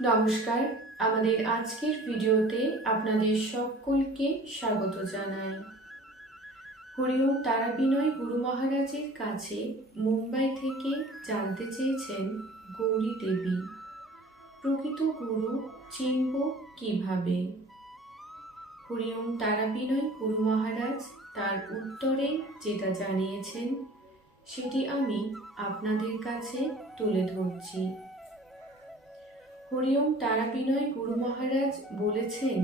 নমস্কার, আমাদের আজকের ভিডিওতে আপনাদের সকলকে স্বাগত জানাই। হরিওম তারা বিনয় গুরু মহারাজের কাছে মুম্বাই থেকে জানতে চেয়েছেন গৌরী দেবী। প্রকৃত গুরু চিনব কীভাবে? হরিওম তারা বিনয় গুরু মহারাজ তার উত্তরে যেটা জানিয়েছেন, সেটি আমি আপনাদের কাছে তুলে ধরছি। হরিওম তারাবিনয় গুরু মহারাজ বলেছেন,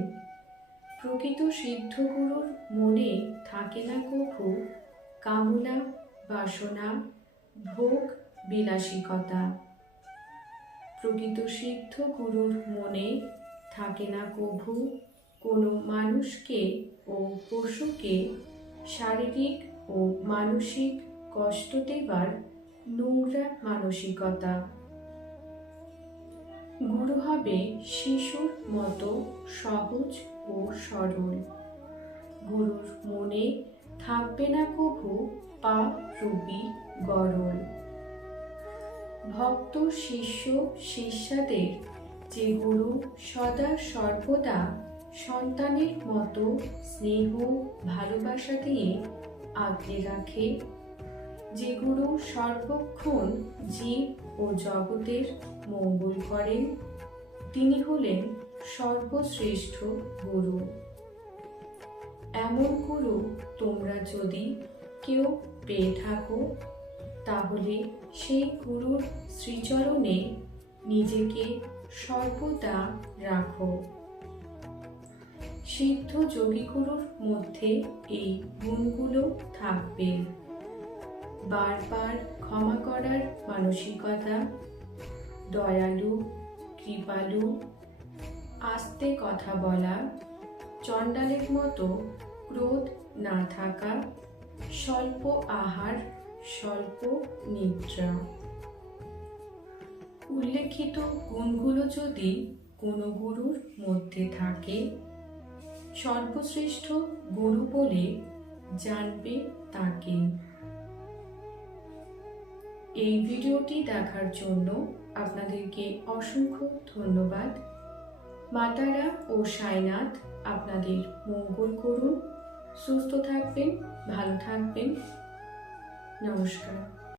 প্রকৃত সিদ্ধ গুরুর মনে থাকে না কভু কামনা, বাসনা, ভোগ, বিলাসিকতা। প্রকৃত সিদ্ধ গুরুর মনে থাকে না কভু কোনো মানুষকে ও পশুকে শারীরিক ও মানসিক কষ্ট দেবার নোংরা মানসিকতা। হবে শিশুর মতো সহজ ও সরল। গুরুর মনে থাকবে না কভু পাপ রূপী গরল। ভক্ত, শিষ্য, শিষ্যাদের যে গুরু সদা সর্বদা সন্তানের মতো স্নেহ, ভালোবাসা দিয়ে আগলে রাখে। যে গুরু সর্বক্ষণ জীব ও জগতের মঙ্গল করেন তিনি হলেন সর্বশ্রেষ্ঠ গুরু। এমন গুরু তোমরা যদি কেউ পেয়ে থাকো, তাহলে সেই গুরুর শ্রীচরণে নিজেকে সর্বদা রাখো। সিদ্ধ যোগীগুরুর মধ্যে এই গুণগুলো থাকবে। বারবার ক্ষমা করার মানসিকতা, দয়ালু কৃপালু, আস্তে কথা বলা, চণ্ডালের মতো ক্রোধ না থাকা, স্বল্প আহার, স্বল্প নিদ্রা। উল্লেখিত গুণগুলো যদি কোনো গুরুর মধ্যে থাকে, সর্বশ্রেষ্ঠ গুরু বলে জানবে তাকে। এই ভিডিওটি দেখার জন্য আপনাদেরকে অসংখ্য ধন্যবাদ। মাতারা ও সাইনাথ আপনাদের মঙ্গল করুন। সুস্থ থাকবেন, ভালো থাকবেন। নমস্কার।